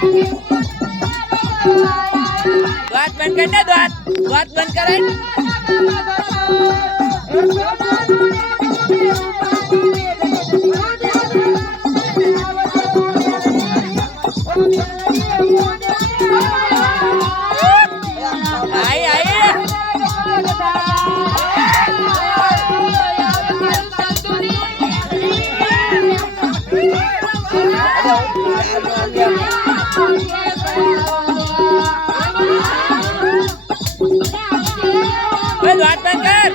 द्वार बंद करना द्वार बंद करें आई आई द्वार बंद कर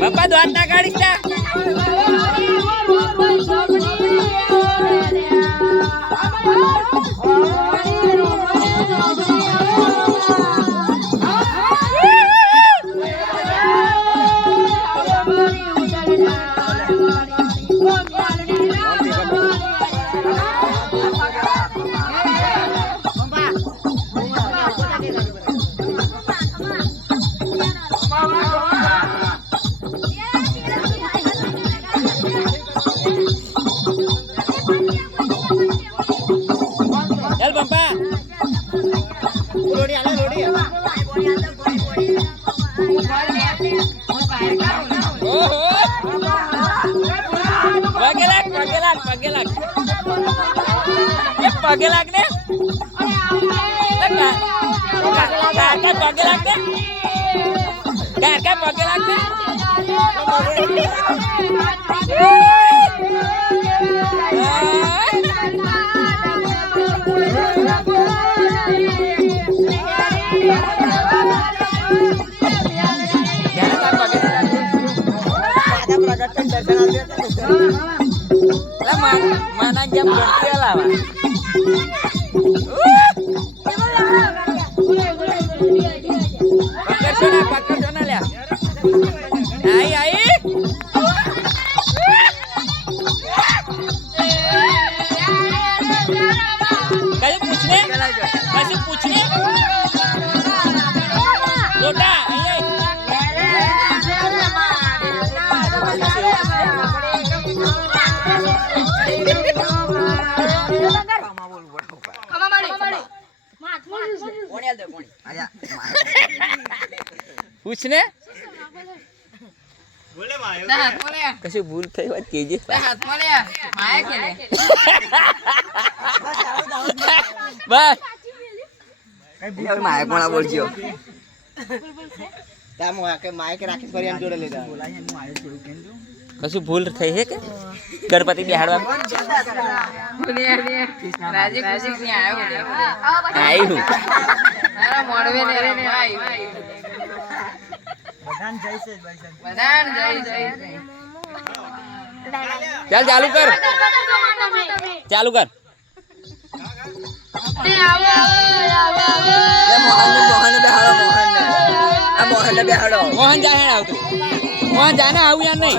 बापा द्वार ना काढीस त्या चल बंपा लोडी आले लोडी ओहो पगे लाग ये पगे लागने लगा का पगे लागने पगे लागने mana jam berarti lah pakai sana ya ai kayu puchne लोटा आई पूछने कशी भूल થઈ વાત કેજે હાથમાં લે માયા કેલે બસ કઈ માયા કોણા બોલજો તા મોકે માયા કે રાખી ફરિયાન જોડે લેતા બોલાય હું આયો થોડું કેંજો કશું ભૂલ થઈ હે કે ગણપતિ બેહાડવા રાજી ખુશી થી આયો હું અરે મોડવે ને રે ભાઈ બધાન જય છે ભાઈ બધાન જય ચાલ ચાલુ કર મોહન બેહાડો મોહન જાય હેણ આવતું મોહન જાને આવું યાર નહીં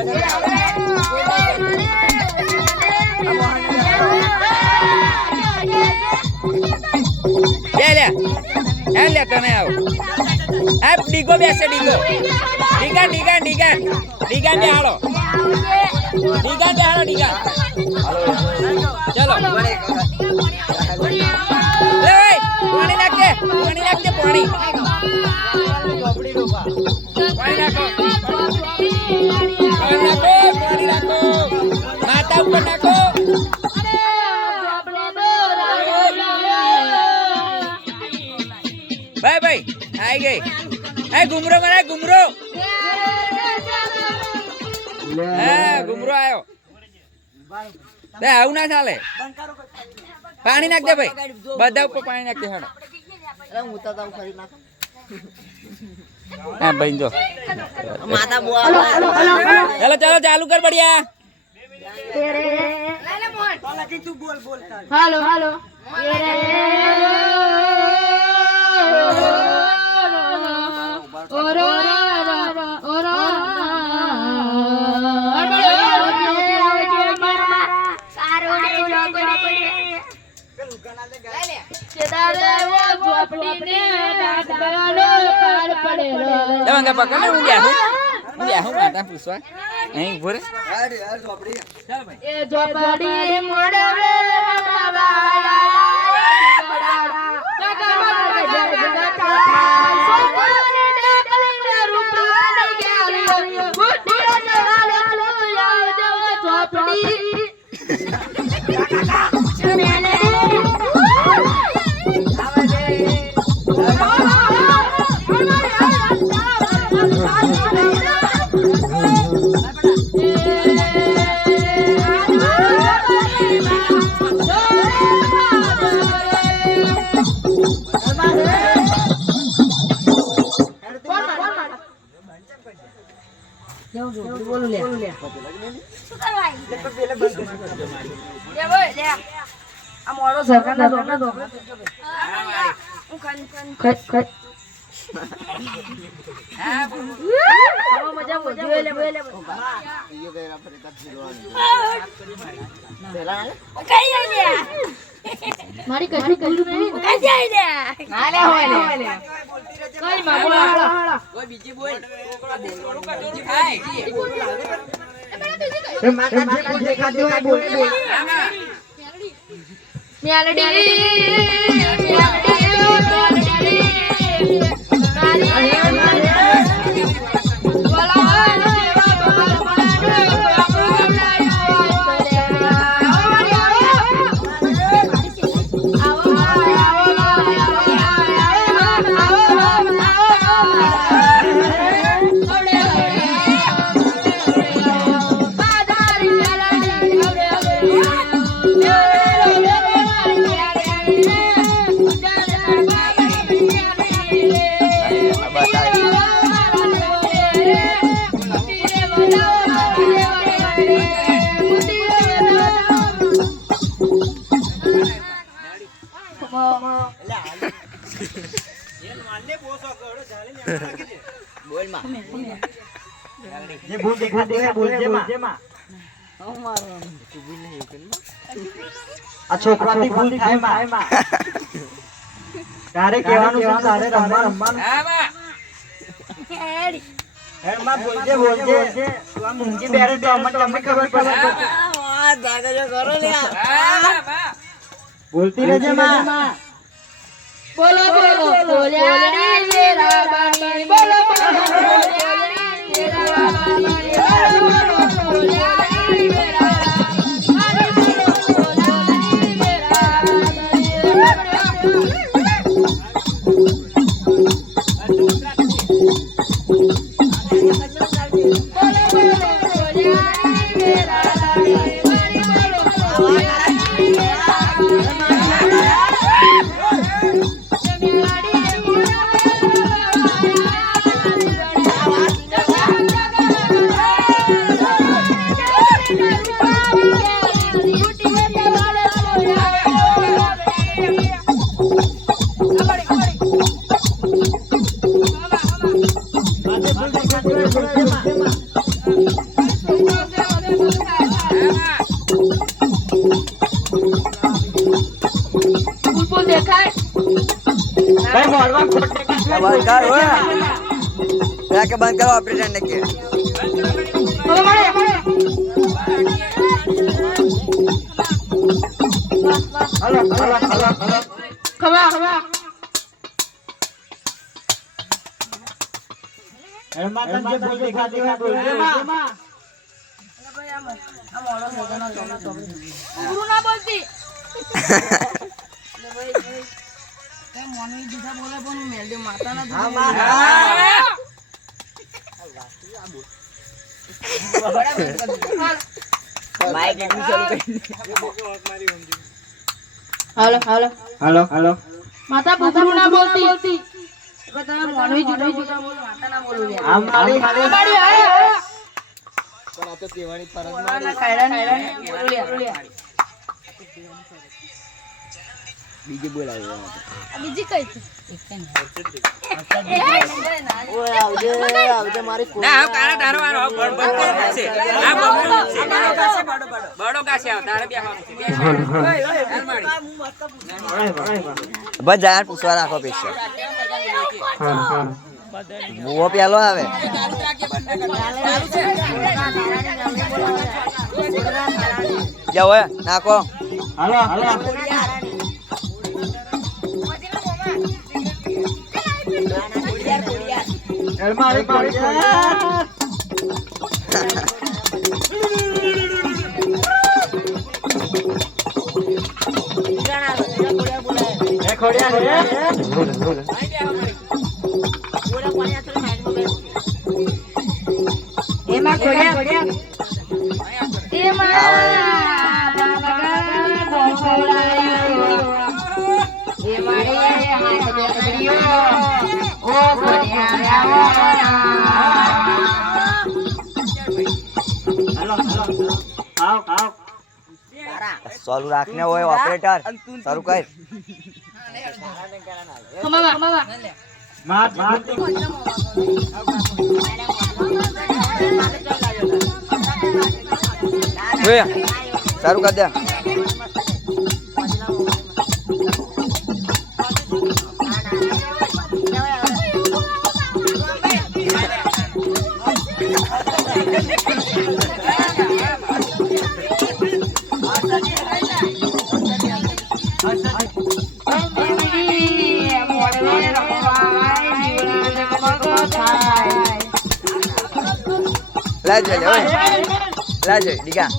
લે તને આવ આ ડીગો બેસે ડીગો ડીગા બેહાડો ચલો લે ભાઈ પાણી નાખ દે પાણી નાખો માતા ઉપર નાખો ભાઈ આવી ગઈ ઘુમરો બનાય ઘુમરો ઘુમરો આવ્યો આવું ના ચાલે પાણી નાખ દે ભાઈ બધા ઉપર પાણી નાખ દે હેડો ભાઈ જો ચાલો ચાલુ કર બઢિયા હાલો pokoknya udah aku mata puswa અહીં ઉભો રે એ ઝોપડી મોડવે મારી કશું કર્યું નહીં કઈ જાય લે નાલે હોય લે કઈ માં બોલ કોઈ બીજી બોલ બીજી બોલ એ માં જે દેખાતી હોય બોલ બોલ મેલડી બોલ માં જે ભૂલ દેખાતી હોય બોલ જે માં આ છોકરાથી ભૂલ થાય માં તારે કહેવાનું છે તારે રમવાનું હા માં હેડ માં બોલજે તું આ મૂંગી બેરે તો અમને તમને ખબર પડે વાહ જાગજો કરો લે બોલતી રહેજે માં બોલો બોલો બોલ્યા મેરા બાની બોલો બોલો બોલ્યા મેરા બાની બોલો બોલ્યા મેરા बंद करो ऑपरेटर ने के हेलो खबा खबा હેડ માં તને જે ભૂલ દેખાતી હોય બોલજે માં ગુરુ ના બોલતી હા માં माइक एकदम चालू कर हेलो हेलो हेलो माता बुगरू ना बोलती तो તમે મોનવી જુઠા જુઠા બોલ માતા ના બોલું રે આમ મારી મારી પણ આ તો કેવાની ફરજ ના ખાયડા બોલ લે બીજી બોલાવો આ બીજી કઈ છે ઓય આવજે મારી કોઈ ના તારા તારો વારો બંધ છે આ બબડો છે બડો કાશે આવ તારે બેહવાનું છે ઓય મારી બસ જાર પૂછવા રાખો પેશ હા બુઓ પેલો આવે જાઓ નાખો હાલો હાલો મારી ખોડિયાર એમાં ખોડિયા આવ આવ ચાલુ રાખને હોય ઓપરેટર શરૂ કર માર માર શરૂ કર દે લાજે લે ઓય લાજે ડીગા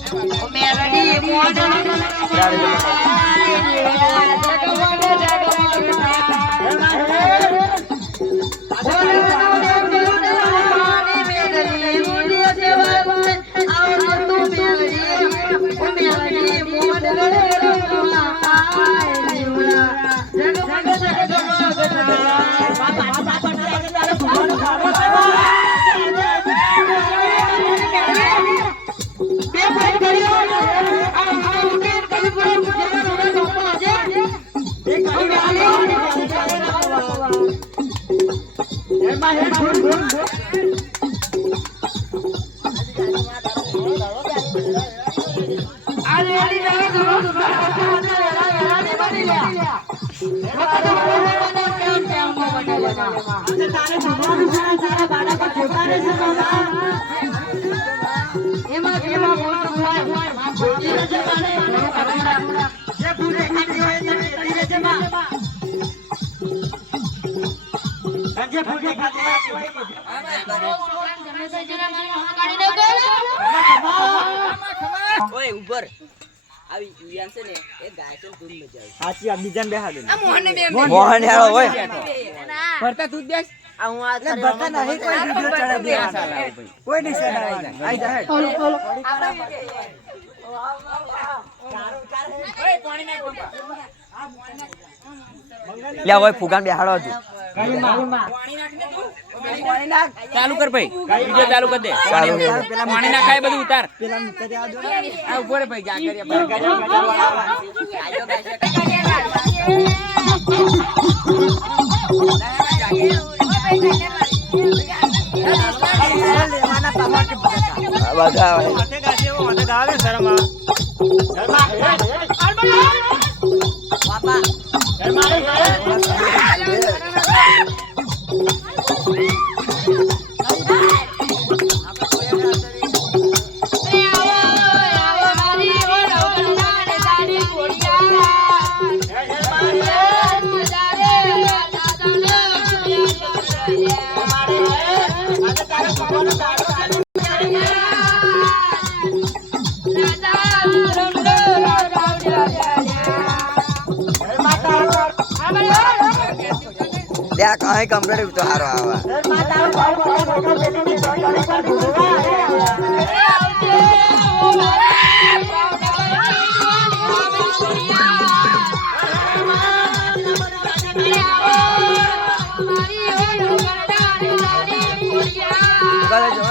ઓય ઉપર આવી ઈયાન છે ને એ ગાય તો ધૂમ મજા આવી સાચી આ બીજાને બેહાડે આ મોહનને બે મોહન યાર ઓય ભરતા તું જ બેસ આ હું આ બતા નહીં કોઈ વિડિયો ચડાવી દે કોઈ નહીં ચડાવી આઈ જા હેડ ઓય પાણી નાખ લે ઓય ફુગાન બેહાડો હતું પાણી નાખ ને તું પાણી નાખ ચાલુ કર ભાઈ વિડિયો ચાલુ કર દે પાણી નાખાય બધું ઉતાર પેલા નીચે આવજો આ ઉભો રે ભાઈ જા કરીએ બધા આવે શરમ લે કાંઈ કમ્પ્લીટ તો હારો આવા જો